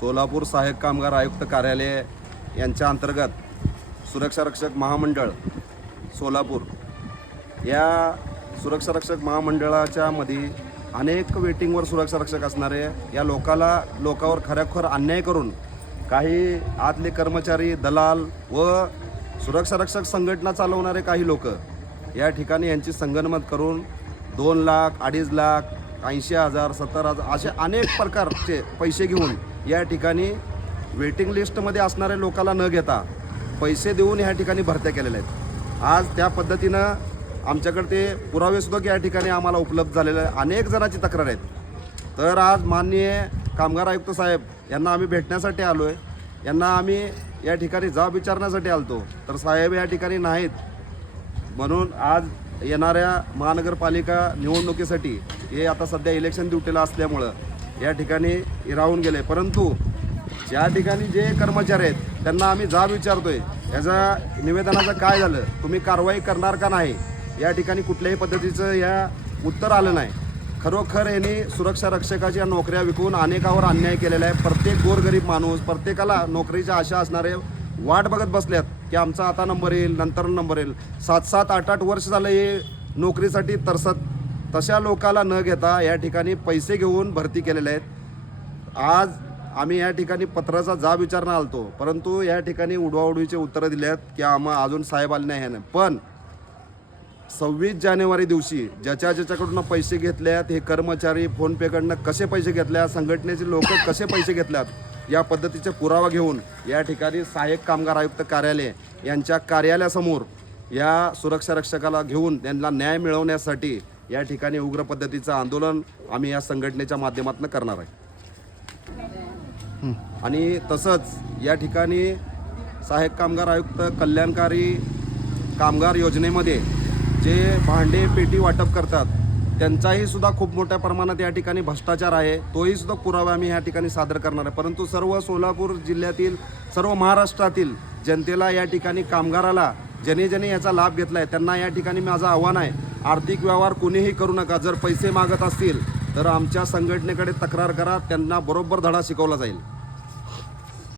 सोलापूर सहाय्यक कामगार आयुक्त कार्यालय यांच्या अंतर्गत सुरक्षा रक्षक महामंडळ सोलापूर या सुरक्षा रक्षक महामंडळाच्या मध्ये अनेक वेटिंगवर सुरक्षा रक्षक असणारे या लोकावर खऱ्याखोर अन्याय करून काही आतले कर्मचारी दलाल व सुरक्षा रक्षक संघटना चालवणारे काही लोक या ठिकाणी यांची संगनमत करून 2 लाख 2.5 लाख 80,000 70,000 असे अनेक प्रकारचे पैसे घेऊन या ठिकाणी वेटिंग लिस्टमध्ये असणाऱ्या लोकांना न घेता पैसे देऊन या ठिकाणी भरत्या केलेल्या आहेत। आज त्या पद्धतीनं आमच्याकडे ते पुरावेसुद्धा या ठिकाणी आम्हाला उपलब्ध झालेले आहे। अनेक जणांची तक्रार आहेत। तर आज माननीय कामगार आयुक्त साहेब यांना आम्ही भेटण्यासाठी आलो आहे। यांना आम्ही या ठिकाणी जाब विचारण्यासाठी आलतो, तर साहेब या ठिकाणी नाहीत। म्हणून आज येणाऱ्या महानगरपालिका निवडणुकीसाठी हे आता सध्या इलेक्शन ड्युटीला असल्यामुळं या ठिकाणी राहून गेले। परंतु ज्या ठिकाणी जे कर्मचारी आहेत त्यांना आम्ही जाब विचारतोय, याचा निवेदनाचं काय झालं, तुम्ही कारवाई करणार का नाही, या ठिकाणी कुठल्याही पद्धतीचं या उत्तर आलं नाही। खरोखर यांनी सुरक्षा रक्षकाच्या नोकऱ्या विकून अनेकावर अन्याय केलेला आहे। प्रत्येक गोरगरीब माणूस, प्रत्येकाला नोकरीच्या आशा असणारे वाट बघत बसल्यात की आमचा आता नंबर येईल, नंतर नंबर येईल। 7-7 8-8 वर्ष झालं हे नोकरीसाठी तरसत, तशा लोकाला न घेता या ठिकाणी पैसे घेऊन भरती केलेले आहेत। आज आम्ही या ठिकाणी पत्राचा जाब विचारणं आलतो, परंतु या ठिकाणी उडवाउडवीचे उत्तरं दिले आहेत की आम्हाला अजून साहेब आले नाही आहे। पण 26 जानेवारी दिवशी ज्याच्याकडून पैसे घेतल्यात, हे कर्मचारी फोनपेकडनं कसे पैसे घेतल्यात, संघटनेचे लोक कसे पैसे घेतल्यात, या पद्धतीचे पुरावा घेऊन या ठिकाणी सहाय्यक कामगार आयुक्त कार्यालय यांच्या कार्यालयासमोर या सुरक्षा रक्षकाला घेऊन त्यांना न्याय मिळवण्यासाठी या ठिकाणी उग्र पद्धतीचं आंदोलन आम्ही या संघटनेच्या माध्यमातून करणार आहे। आणि तसंच या ठिकाणी सहाय्यक कामगार आयुक्त कल्याणकारी कामगार योजनेमध्ये जे भांडे पेटी वाटप करतात त्यांचाही सुद्धा खूप मोठ्या प्रमाणात या ठिकाणी भ्रष्टाचार आहे, तोही सुद्धा पुरावा आम्ही या ठिकाणी सादर करणार आहे। परंतु सर्व सोलापूर जिल्ह्यातील, सर्व महाराष्ट्रातील जनतेला, या ठिकाणी कामगाराला ज्याने याचा लाभ घेतला आहे त्यांना या ठिकाणी माझं आव्हान आहे, आर्थिक व्यवहार कोणीही करू नका। जर पैसे मागत असतील तर आमच्या संघटनेकडे तक्रार करा, त्यांना बरोबर धडा शिकवला जाईल।